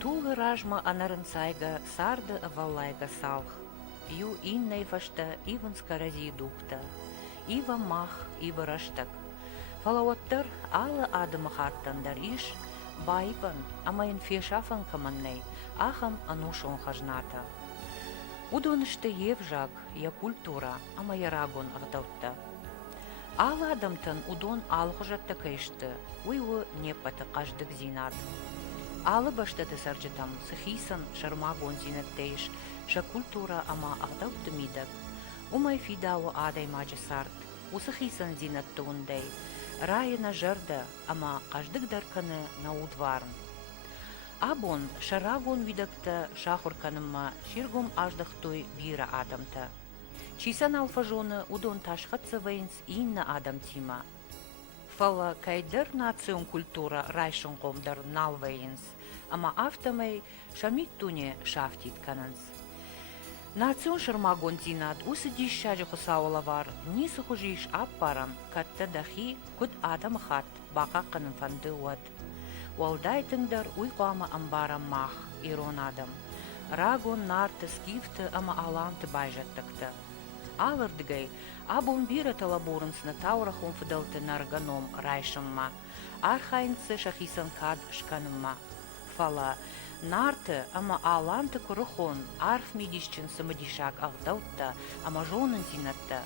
Тулы ражма анарынсайга сарды аваллайга салх. Ю иннай фашта иванска разидукта. Ива мах, ива раштак. Фалауаттар алы адымы харттандар иш, байпан, амайын фешафан каманнай, ахам анушон хажната. Удонышты евжак, я культура, ама ярагон ағдаутта. Алы адамтан удон алғыжатта кайшты, уйвы непаты қаждық зинат. Алы баштаты саржытам, сыхисан шармагон зинаттейш, ша культура ама ағдаутты мидак. Умай фидауы адай мажы сарт, усыхисан зинатты ундай. Райына жарда, ама қаждық дарканы на удварн. Абон шарагон видакта шахурканымма ширгум аждахтой бира адамта. Чисан алфажоны удон ташхатса вейнс инна адам тима. Фала кайдер национ культура райшын комдар нал вейнс, ама автомай шамит туне шафтит кананс. Национ шармагон зинат усыдиш шажы хусауылавар, нисы хужиш аппарам, катта дахи куд адам хат, бақа қанын фанды уад. Уалдайтыңдар уйқуама амбарам мах, ирон адам. Рагон нарты скифты ама аланты байжаттықты. Алырдыгай, абун бира талабурынсны таурахун фыдалты нарганом райшымма, архайнцы шахисан кад шканымма. Фала, нарты ама аланты курыхон, арф мидишчин самадишак ағдаутта, ама жонын зинатта.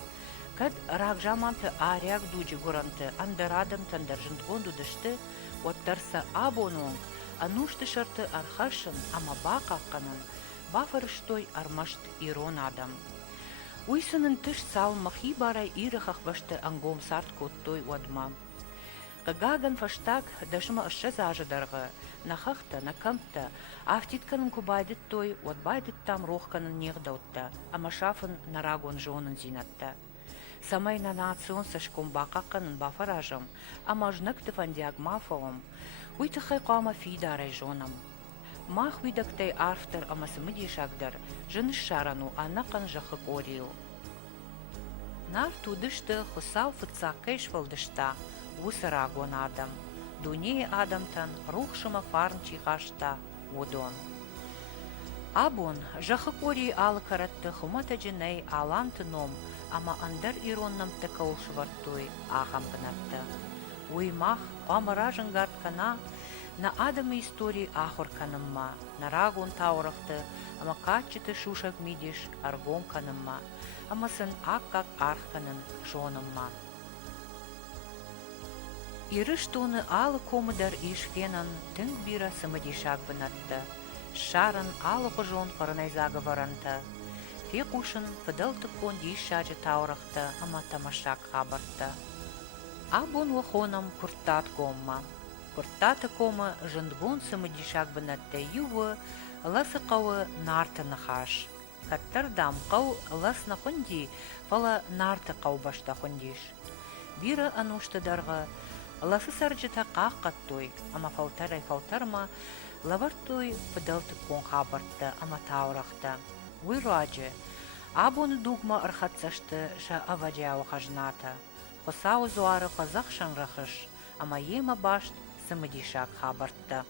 Кад рагжаманты аряк дуджи гуранты андарадам тандаржынтгон дудышты, оттарса абонуң, анушты шарты архашын ама бақаққанын, бафарыштой армашт ирон адам. Уйсынын тыш сал махи барай ирахах башты ангом сарт коттой уадма. Кагаган фаштак дашыма ышша зажыдарғы, нахахта, накамта, ахтитканын кубайдыт той, уадбайдыт там рохканын неғдаутта, ама шафын нарагон жонын зинатта. Самай на национ сашком бақаққанын бафаражым, ама жныкты фандиаг мафовым, уйтыхай қама фидарай жонам. Мах видактай арфтар ама сымыдишагдар, жыныш шарану анақан жахы корил. Нар тудышты хусал фыца кайшвалдышта, усарагон адам. Дуней адамтан рухшыма фарн чихашта, удон. Абон жахы кори алы каратты хумата жинай аланты ном, ама андар ироннам тыкал швартой ахам пынатты. Уймах амыражын гарткана, на адамы истории ахор канымма, на рагон таурахты, ама качыты шушак мидиш аргом канымма, ама сын аккак архканын жонымма. Ирыш тоны алы комыдар ишкенан тынг бира сымыдишак бынатты, шарын алы қожон фарнайзага варанты, фекушын фыдалты кон дишажы таурахты, ама тамашак хабарты. Абон вахонам куртат комма. Куртата кома жындгон сымыдишак бынатты ювы, ласы қауы нарты нахаш. Каттар дам қау лас нахунди, фала нарты қау башта хундиш. Бира анушты дарға, ласы саржыта қаққаттой, ама фалтарай фалтарма, лавартой пыдалты кон хабарты, ама таурахты. Уй раджы, абоны дугма архатсашты ша аваджауы хажната. Посау зуары қазақ шанрахыш, ама ема башт сымыдишак хабартты.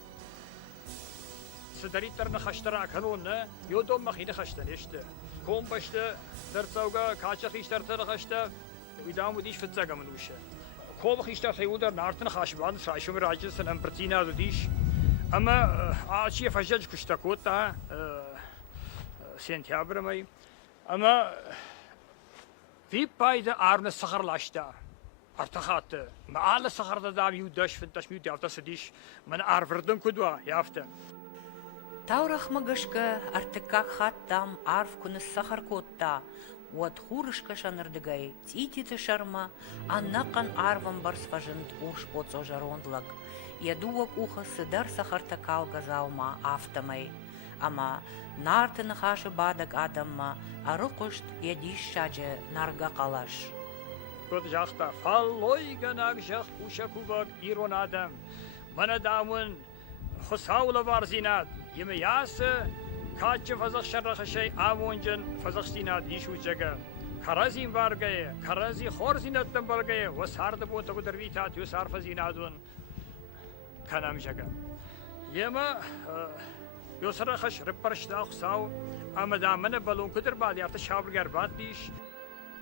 Сыдариттарны хаштара канонны, йодом махиды хаштан ешті. Ком башты, дырцауға качақ иштартары хашты, уйдаму диш фытсага мынушы. Кобық иштартай удар нартын хашбан, шайшумы раджысын ампартиназу диш. Ама ачия фажач куштакотта, сентябрь май. Ама виппайды арны сахарлашта. Артахаты. Маала сахарда дам юдаш финташ мют явтасы диш. Мен арвырдым кудва яфты. Таурах магашка артыкак хаттам арв күні сахар котта, уат хурышка шанырдыгай, тититы шарма, аннақан арвам барсфажынд уш поцо жарондлак. Ядуак уха сыдар сахарта калга заума автомай. Ама нартын хашы бадак адамма, арықышт ядиш шаджы нарга қалаш. Код жақта фаллой ганак жақ уша кубак ирон адам. Мана дамын хусаула бар зинат. Еме ясы качы фазақ шаррахышай авонжын фазақ зинат ишучага. Каразин баргае, карази хор зинаттан баргае, васарды бота кудар витат юс арфа зинадун канам жага. Ема يوسرخش ربرشتا خساو أما دامنا بلون كدر بعد يافت شابرگر بعد ديش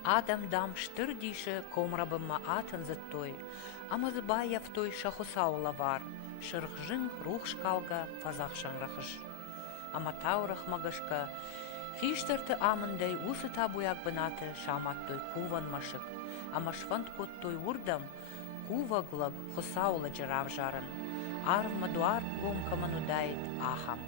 Адам дам штырдише комрабыма атын зыттой, ама зыбая в той шахусаула вар, шырхжын рух шкалга фазахшан рахыш. Ама таурах магашка, хиштерты амындай усы табуяк бынаты шаматтой куван машык, ама швант коттой урдам куваглаг хусаула жырав жарын, арвма дуар гомкаманудайт ахам.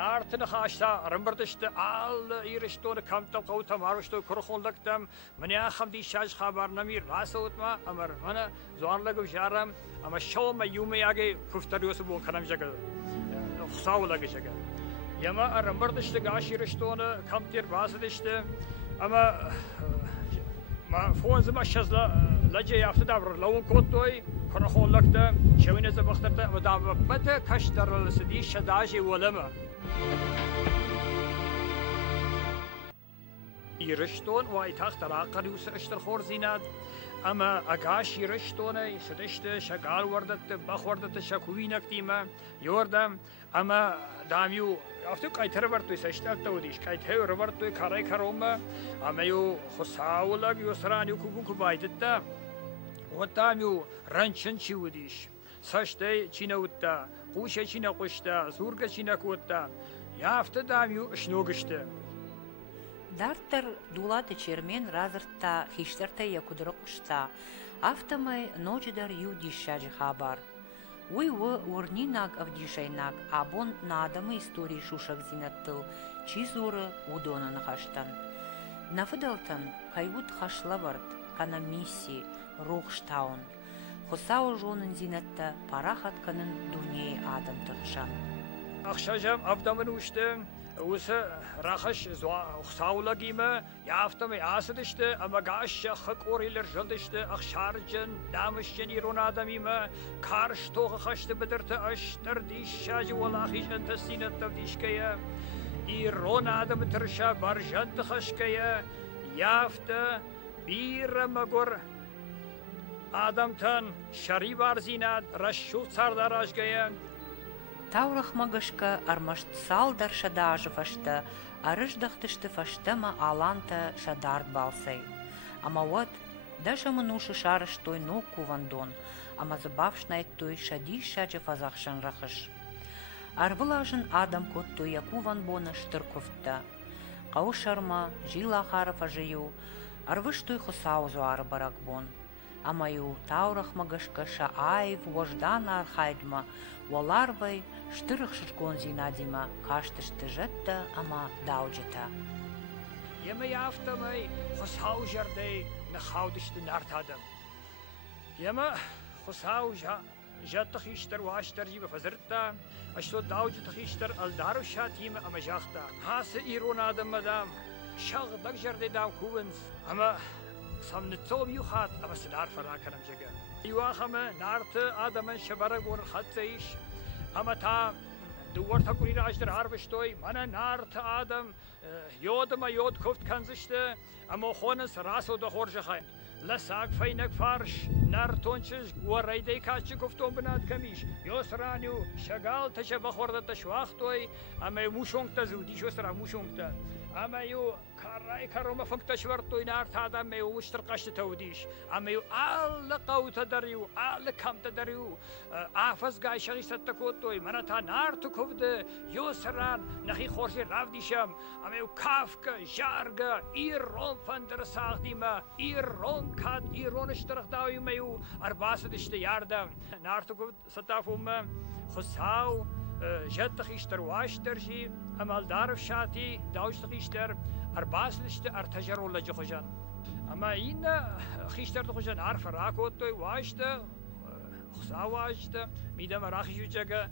Naartene gaasta, rumberdiste al iristone kamtam kautam harusto kurkhondaktam, meneer kham die shaj khabar namir rasotma, amar mana zoanlag jaram, ama shoma yumeyage kuftarios bu kanam jagal. Khsawlag jagal. Yama rumberdiste gashiristone kamtir basidiste, ama ma fonzma shazla laje yafte davr lawun kottoy kurkhondaktam, shawine zabakhtata wadam mata kashtar sidi shadaji walama. يرشتون وايتاخت راقر يوسرشتر خورزيناد اما اغاش يرشتون سدشت شغال وردت بخ وردت شكوينك تيما يوردم اما داميو افتو كايتر ورتو سشتال توديش كايتر ورتو كاراي كاروما اما يو خساولك يوسران يكوكو كبايدتا وداميو رانشن شوديش سشتي چينوتا قوشه چينا قشتا زورگا چينا كوتا يافت داميو شنوگشتا Дартер дулаты чермен разыртта хиштерте якудыры кушта, автомай ночидар юдишаджи хабар. Уй-вы урнинаг авдишайнаг, абон надамы истории шушак зинаттыл, чизуры удона нахаштан. Нафыдалтан кайвут хашлавард, кана миссии, рухштаун. Хосау жонын зинатта парахатканын дуней адам тыхшан. Ахшажам авдамын уштым. Усы рахаш хсаулагима яфтам ясыдышты, ама гашша хак орилер жылдышты, ахшаржын, дамышжын ирон адамима, карш тоғы хашты бідірті аштыр дишшажы олахи жынты синаттав дишкая, ирон адамы тұрша бар жынты хашкая, яфты бир магор адамтан шари бар зинат, расшу цардар ашгая, Таурах магашка армашт салдар шадажы фашта, арыждахтышты фаштама аланта шадард балсай. Ама вот, даже мануши шарыш той ног кувандон, ама забавшнайт той шади шаджы фазахшан рахыш. Арвылажын адам кот той якуван бона штырковтта. Кау шарма, жила харов ажию, арвыш той хосаузу арбарак бон. Ама ю таурах магашка шаайв вождана архайдма, Валарвай штырых шишкон зинадима, каштышты жытта, ама дауджета. Yeme yaftımay xusau jardey naxaudishti nartadam. Yeme xusau jattık işler vaştar gibi fazırtta, aşto daujit işler aldaru şatim ama jahta. Hası iron adam madam, şağdak jardey dam kuvens, ama samnitsov yuhat ama sinar farakaram jaga. Yuahama nartı adamın şabarak or khatsaish, ama ta duvar takurira ajdar harvishtoy, mana nartı adam yodama yod koft kanzishte, ama khonas raso da horjakhay. Lasak faynak farsh, nartonchish warayday kachi kofton banat kamish. Yosranyu shagal tasha bakhorda tashwachtoy, ama mushongta zudi shosra mushongta. Ama yu karay karoma funkta shwartoy nart adam me ushtar qashta tawdish. Ama yu all qawta dariu, all kamta dariu. Afaz gay shagisat takotoy, manata nart kovde yosran nahi khorshi ravdisham. Ama yu kafka jarga iron fander sagdima, iron kad iron ishtarq dawime yu arbasad ishte yardam. Nart kov satafum khusau جد خيشتر واشترجي أمال دارف شاتي داوشت خيشتر أرباسلشت أرتجر ولا جخجان أما إن خيشتر تخجان عارف راكوت توي واشت خسا واشت ميدم راخي جوجا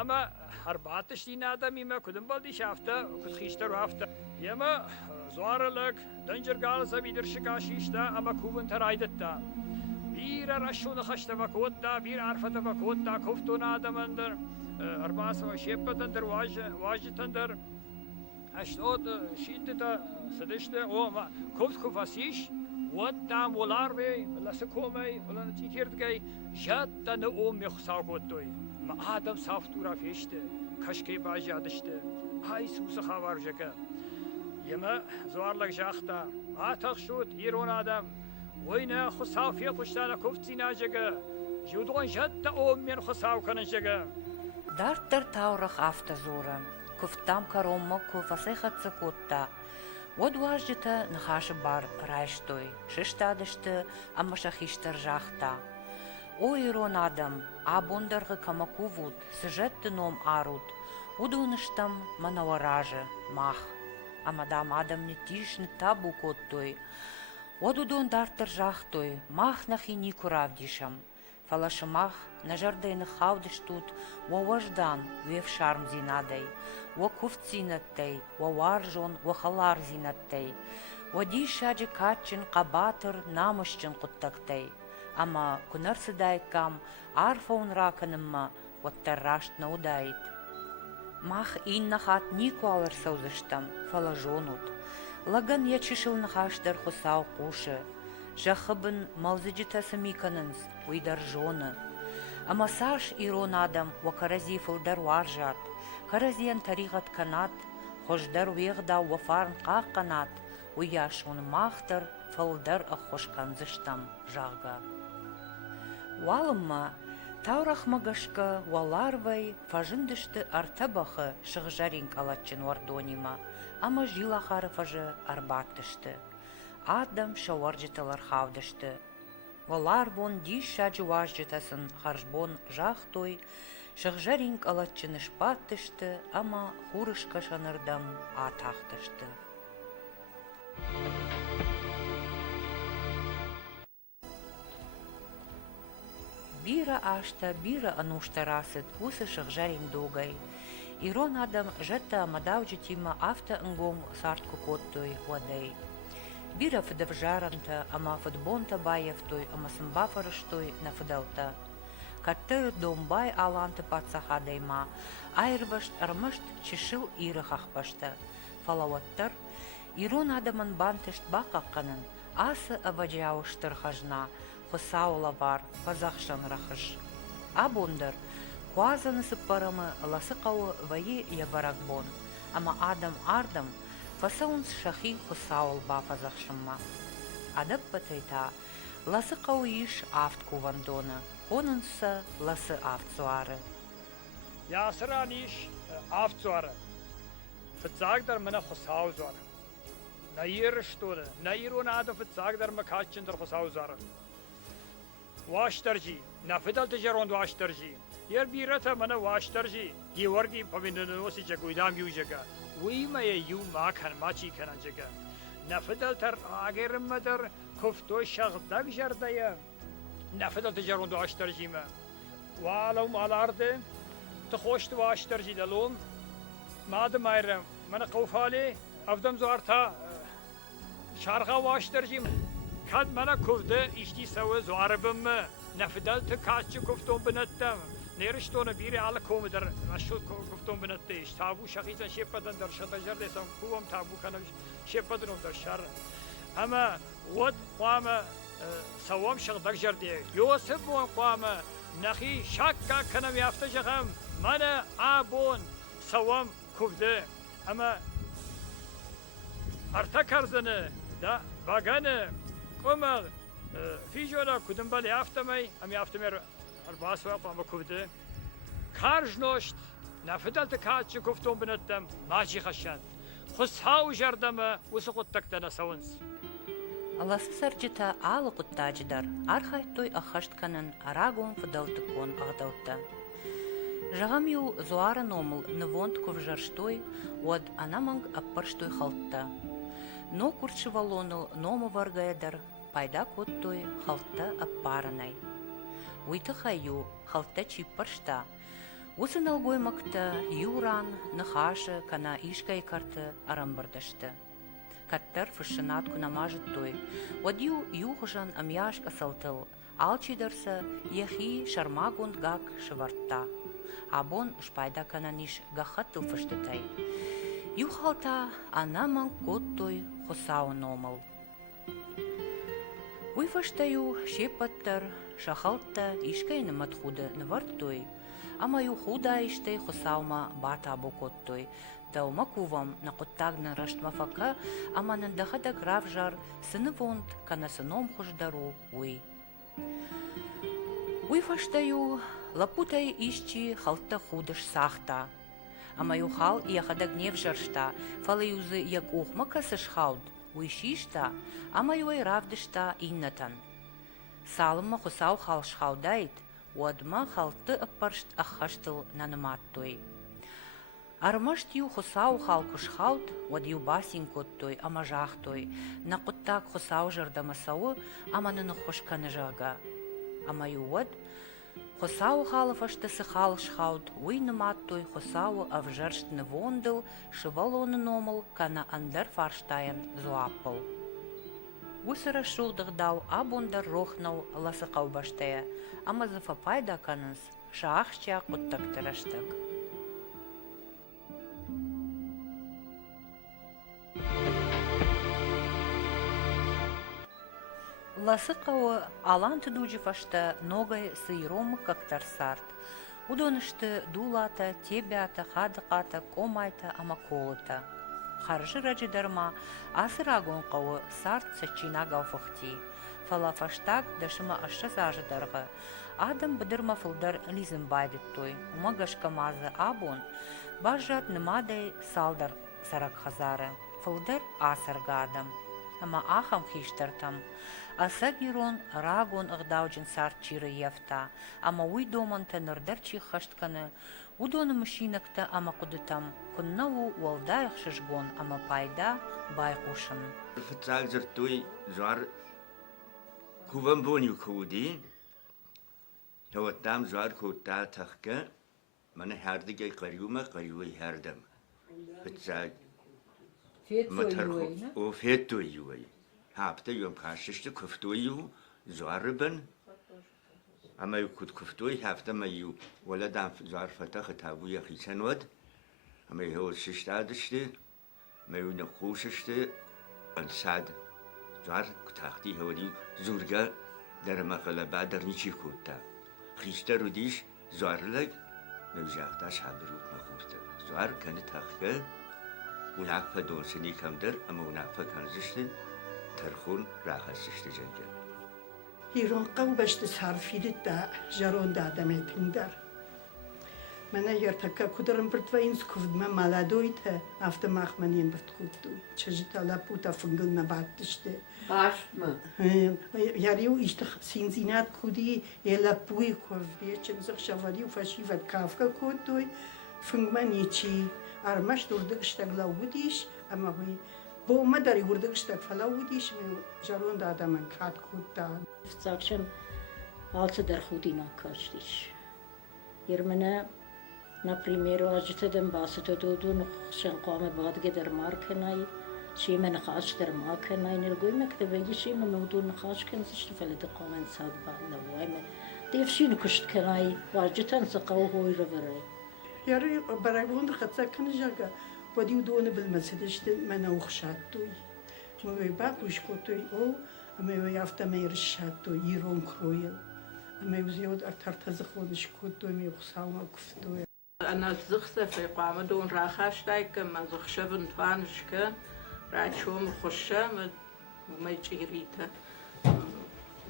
أما أربعتش دين آدم إما كدن بالدي شافتا كد خيشتر وافتا يما زوار لك دنجر قالسا بيدر شكاشيشتا أما كوبن ترايدتا بير رشون خشتا وكوتا بير عرفتا وكوتا كفتون آدم اندر أربعة وشيبة تندر واجد تندر أشتود شيدة سدشتة أو ما كوفت كوفاسيش ودام ولاربي ولا سكومي ولا نتيجيرد جاي جات نقوم يخساو كوتوي ما آدم صافتورا فيشته kaşkey bajadı işte. Ay susu havar jaka. Yeme zorlak jakta. Atak şut iron adam. Oyna xusav fi kuştana kuftsina jaga. Judon jatta o men xusav kanın jaga. Дартер таурах автозора. Куфтам кароммо куфасеха цикутта. Одважжита нахаши бар райштой. Шиштадышты амашахиштер жахта. О ирон адам, абондаргы камакувут, сюжетты ном арут. Удуныштам манаваражы, мах. Амадам адам не тишны табу коттой. Одудон дартер жахтой, мах нахи никуравдишам. Фалашымах на жардайны хавдыштут, во важдан, вев шарм зинадей, во куфт зинаттей, во варжон, во халар зинаттей, во дишаджи качын қабатыр намышчын құттактей. Ама күнарсы дайкам, арфаун раканымма, оттаррашт наудайт. Мах иннахат нику алыр саузыштам, фалажонут. Лаган ячышыл нахаштар хусау пушы. Жахыбын малзыджитасы миканынс, уйдар жоны. Ама саш ирон адам вакарази фылдар варжат, каразиян тарихат канат, хождар вегда вафарн қақ канат, уяшун махтар фылдар ахошканзыштам жага. Валымма, таурах магашка валарвай фажындышты артабахы шығжаринг алатчын вардонима, ама жилахары фажы арбаттышты. Адам шаваржиталар хавдышты. Валар вон диш шаджы важжитасын харжбон жахтой, шығжаринг алатчыны шпаттышты, ама хурышка шанырдам атақтышты. Бира ашта, бира ануштарасыт, усы шығжаринг догай. Ирон адам жата амадавджитима авта нгом сартку коттой вадай. Бира фыдавжаранта, ама фыдбонта баявтой, ама сымбафарыштой на фыдалта. Каттыр домбай аланты патсахадайма, айрбашт армашт чешил ирыхахпашта. Фалаваттар, ирон адамын бантышт бақаққанын, асы аваджауштыр хажна, хысаула бар, пазахшан рахыш. Абондар, куазаны сыппарамы ласы қауы вайы ябаракбон, ама адам ардам, фасаунс шахи хусаул бафазахшымма. Адап батайта, ласы қауыш афт кувандона, онынса ласы афтсуары. Ясыран иш афтсуары. Фытзагдар мына хусау зуары. Наир штуды, наирун адам фытзагдар макачындар хусау зуары. Ваштаржи, нафидал тежаронд ваштаржи. Ер бирата мына ваштаржи, геворги повиннуноси жагуйдам южага. ویمه یو ما کن ما چی کنن جگه نفدل تر آگر مدر کفتو شغدق جرده نفدل تجرون دو آشتر جیمه والوم آلارده تخوشت و آشتر جی دلوم مادم ایرم من قوفالی افدم زوارتا شارخا و آشتر جیم کد من کفده اشتی سوه زواربم نفدل تکاچ کفتون بنتم نرشتون بیری علا کوم در رشود گفتم بنتیش تابو شخیصا شپدن در شتجر لیسم کوم تابو کنم شپدنم در شر اما ود قام سوام شغدق جردی یوسف وان قام نخی شک کنم یافته جخم من آبون سوام کفده اما ارتا کرزنه دا باگانه قمر فی جولا کدوم بال یافته می ام یافته می الباس وقام كوفده كارج نوشت نفدلت كاتش كفتون بنتم ماشي خشان خسهاو جردما وسقط تكتنا سونس Аласы сарджита алы құттажыдар, архайтой ахаштканын арагон фыдалтыкон ағдалта. Жағам ю зуары номыл нывонт ковжарштой, од анаманг аппарштой халтта. Но курчы валоныл номы варгайдар, пайда коттой халтта аппаранай. Уйты хаю, халтта чиппаршта. Усын алгоймакта юран, нахашы, кана ишкай карты арамбардашты. Каттар фышынат кунамажыт той. Одью юхжан амяшка салтыл. Алчидарса яхи шармагунд гак шывартта. Абон шпайда кананиш гахаттыл фыштытай. Юхалта анаман коттой хосау номал. Уйфаштаю шепаттар шахалтта ишкайны матхуды ныварт той. Ама ю худа иште хосаума бата бокоттой. Да умакувам на коттагна раштмафака, ама нандахада гравжар сыны вонт кана сыном хождару уй. Уй фаштаю лапутай ищи халтта худыш сахта. Ама ю хал яхада гневжаршта, фала юзы як ухмака сышхауд, уй шишта, ама ю айравдышта иннатан. Салыма хосау хал шхаудайт, уадма халты аппаршт ахаштыл наныматтой. Армашт ю хосау хал кушхаут, уад ю басин коттой, ама жахтой, на коттак хосау жардамасау, ама наны хошканажага. Ама ю уад, хосау халафашты сыхал шхаут, уй ныматтой хосау авжаршт невондыл, шывалоны номыл, кана андар фарштаян зуаппыл. Усыра шулдыгдау абундар рохнау ласыкау баштая, ама зафапайда каныс шаахча коттактыраштык. Ласыкау алан тыдуджи фашта ногай сыйром кактар сарт. Удонышты дулата, тебята, хадыката, комайта, ама колыта. Харжы раджидарма асырагон қауы сарт сачинагау фахти. Фала фаштаг дашыма аша зажыдарғы. Адам бідірма фылдар лизім байдыттой. Умагашка мазы абон, бажат нымадай салдар сарак хазары. Фылдар асырга адам. Ама ахам хиштартам. Аса гирон рагон ығдауджин сарт чиры ефта. Ама уй доманта нырдар чихаштканы. Удоны мышинакта ама кудытам. Куннаву уалдайық шышгон, ама пайда байқушын. Фыцал зыртуй зуар хуван боню худи. Таваттам зуар хутта тахка. Мана хардыгай қарюма қарюй хардам. Фыцал матарху о фетуй юй. Хапта юм кашышты куфтуй ю зуарбан. Ама ю куд куфтуй хапта ма ю валадам зуар фата хатабуя хичанвад. Ама ю шиштадышты. Ма ю нахушышты. Ансад зуар кутахти хавали зурга дармақала бадар ничи кутта. Христа рудиш зуарлаг нужахта шабрут махуста. Зуар каны тахка унақфа донсыни камдар, ама унақфа канзышты тархун рахасышты жанга. ایران قو بشت صرفیدت دا جرون دادم تندر. من یرتکه کدرم برد و اینس کفت من مالادویت افت مخمنیم برد کودو. چجی تالا پوتا فنگل نبادشته. Başt mı? Yarıyor işte sinzinat kudi ela pui kov biçim zık şavali ufashivat kafka kodoy fungman içi armaş durduk işte glavudiş ama huy bu madari durduk işte falavudiş mi jarun da adamın kat kutta. Zakşam altı der hudina kaçtış. Yermene например, ажитедем басыты дудун шен қоме бадге дер маркенай, шимен хаш дер маркенай нелгой мектебе шимен нудун хаш кен сишт фелед қомен сад бадла вайме. Девшин кушт кенай, ажитен сақау хой рверай. Yarı baragunda katsakan jaga podiu donu bilmesede işte men uxşattoy. Moy bakuş kotoy o ama o yafta meyrşattoy iron kroyel. Ama uziyod aktar tazıxonish kotoy mi uxsama kuftoy. أنا زخسة في قامة دون راخاش دايك ما زخشة بنتوانشك راتشوم خشة ما يجيريتا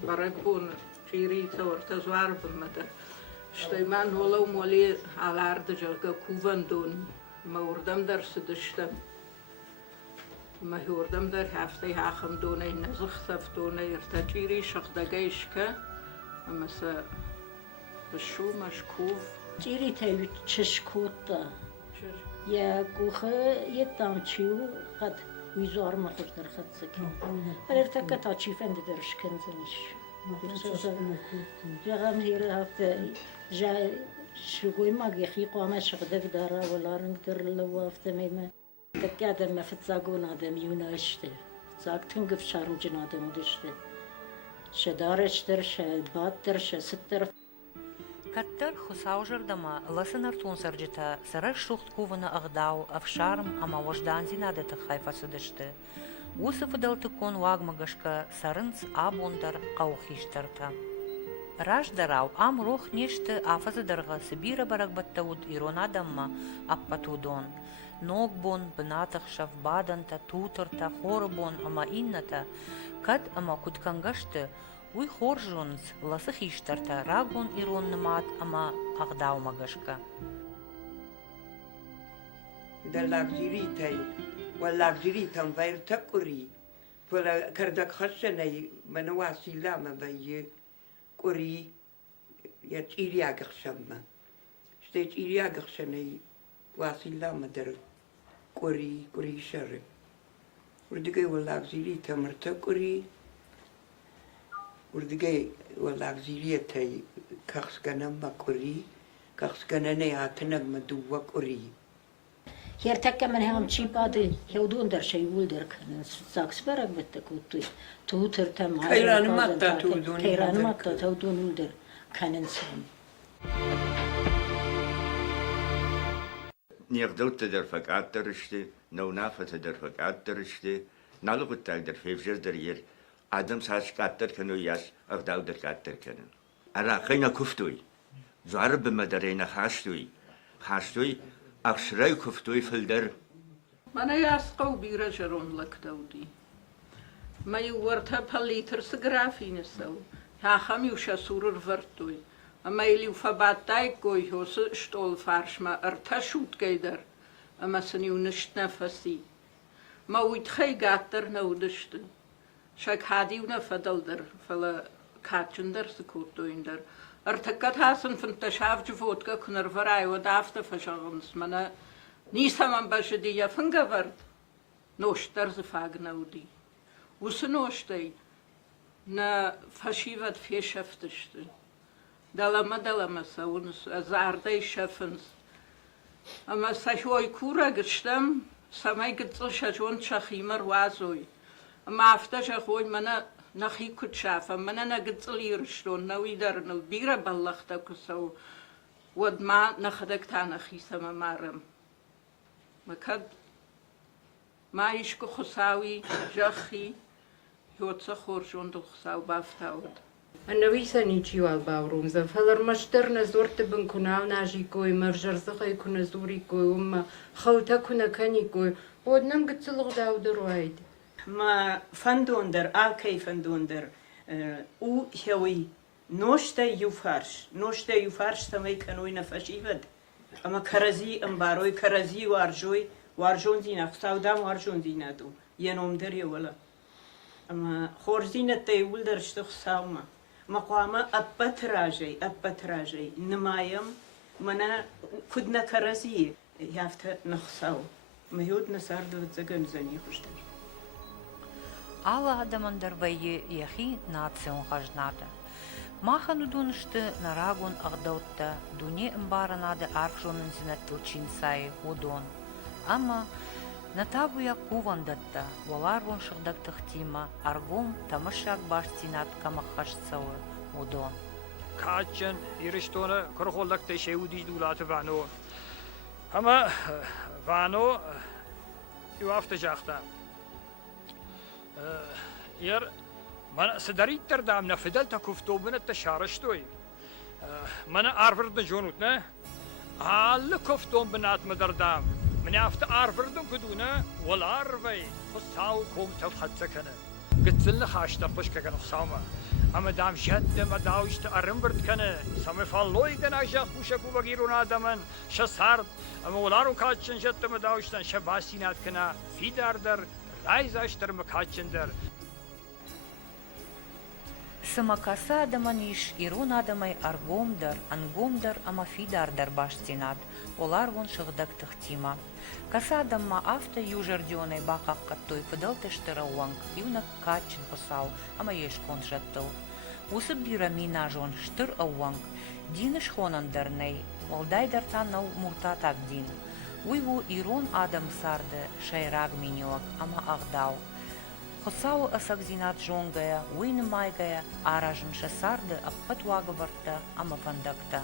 برقبون جيريتا ورتزوار بمدى شتيمان ولو مولي على عرض جاكا كوفان دون ما وردم در سدشتم ما وردم در هفتي هاخم دون إن زخسة في دون يرتجيري شخدقايشك أما سا بشو مشكوف جيري تايو تشكوتا يا كوخه يتامچيو قد ويزار ما خوش در خد سكين ارتكا تاچي فند درش كنزنش جغم هير هفت جا شغوي ما يخي قامه شغدك دارا ولا رنگ در لو هفت ميما تكادم ما فتزاقون آدم يوناشته زاق تنقف شارم جن آدم ودشته شدارش در شبات در شستر Каттар хусаужардама ласынар тунсарджита сараш шухт кувана агдау авшарм ама вождан зинадата хайфасыдышты. Усы фыдалты кон вагмагашка сарынц абондар каухиштарта. Раждарау ам рох нешті афазыдарға Сибира барагбаттауд иронадамма аппатудон. Ногбон, бынатықшав, баданта, тутырта, хорбон, ама инната, кад ама куткангашты, уй хоржунс, ласых иштарта, рагон ироннымат, ама ағдаумагашка. در لاغزیری تای و لاغزیری تام ویر تکوری ولا کردک خشنی من واسیلا ما بی کوری یا تیریا گخشم شتی تیریا گخشنی واسیلا ما در کوری شر وردگی و لاغزیری تام تکوری وردگی و لاغزیری تای کخس کنم ما کوری کخس کننی هاتنم ما دو کوری Hier tekka men hem chipade heudun der shayul der kan saksberg bitte kutu tuter tam Kayran matta tudun kayran matta tudun der kanen sen Neerdote der vergaterste, no nafate der vergaterste, nalugutag der fevjer der hier, Adams has gatter kanu yas, of dau der gatter kanu. Ara khina kuftui. Zarb madarena hastui, ach schrei kuftui filder. Mana jasqou bira sharon lakdaudi. Ma yuwarta paliter sigrafine so. Ja kham yu shasurur vertui. Ama ili fabatai goi hos stol farshma artashut geider. Ama sani unisht nafasi. Ma uit khay gatter naudishte. Shak hadi una fadalder fala katchender sekutoinder. Artakat hasen van tashavje vodka kunar varai wat after verscharons mana nisaman bashedia fungavard. Noshtar ze fagnaudi. Usse nostei na fashivat vieschafteste. Dalama sa uns azardei scheffens. Ama sahoi kura gestem samai getzshachon chachimar wazoi. Ama after shachoi mana نخی کچافه من نگذلی رشتون نویدر نو بیره بالخته کسو ود ما نخدک تا نخیسم مارم مکد ما ایشکو خساوی جخی یوتسا خورشون دو خساو بافتاود النويسة نيجي والباوروم زفلر مشتر نزورت بنكوناو ناجي كوي مفجر زخي كنا زوري كوي وما خوتا كنا كاني كوي ودنم قتلغ داو دروايد ما فندوندر آلكي فندوندر او هوي نوشتا يفارش تمي كانوي نفشيفد اما كرزي امباروي كرزي وارجون زينا خساو دام وارجون زينا دو ينوم دري ولا اما خورزينة تيول درشت خساو ما قواما أبتراجي نمايم منا كدنا كرزي يافت نخساو مهود نساردو زغن زني خشتر Alle adamandar vaje yahi nation hajnada. Mahan udunishte na ragon agdautta, dunie imbaranade arkshonen zinat tilchin sai udon. Ama natabuya kuvandatta, walarvon shagdak tahtima, argom tamashak bashtinat kamachashsawa udon. Kachen iristone korholdak te sheudi dulat vano. Ama vano u afte jachta. Hier, man sedariet ter dam na fidel ta kufto binnen te sharashtoi. Man arver de jonut ne. Alle kufto benat me der dam. Men afte arver de kudune wal arvei. Khosau kom taf khatsa kana. Gitzel khashta pushka kana khsama. Ama dam jette ma daust armbert kana. Same fall loigen ajak pusha kubagirun adaman. Shasard. Ama walaru kachchen jette ma daustan shabasinat kana. Fidarder Айзаштер макачендер. Самакаса адаманиш ирун адамай аргомдар, ангомдар, амафидардар баштинат, оларвон шыгдак тахтима. Каса адамма авто южардионай бакак той фыдалтештера уанг, юнак качен посал, ама ешкон жаттыл. Усып бирамина жон штыр ауанг, динеш хонандарней, олдайдар танау муртатак дин. Уйву ирон адам сарды шайраг миньок, ама агдау. Хосау асагзинат жонгая, уйн майгая, аражын шасарды аппатуагаварта, ама фандакта.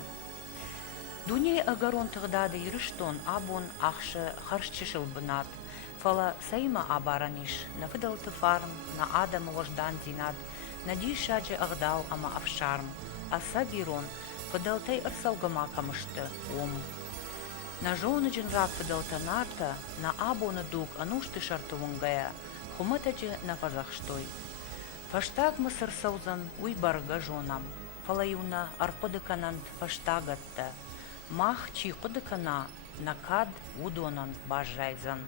Дуней агарон тагдады ирыштон абон ахшы харшчышыл бынат. Фала сайма абараниш, на фыдалты фарм, на адам лождан зинат, на дишаджи агдау, ама афшарм. аса бирон, фыдалтай ырсалгыма камышты, ом. На жоны джинрак фыдалтанарта, на абоны дуг анушты шартуынгая, хуматачы на фазахштой. Фаштаг мысыр саузан уй барга жонам, фалаюна арподыканант фаштагатта, мах чи кудыкана накад удонан бажайзан.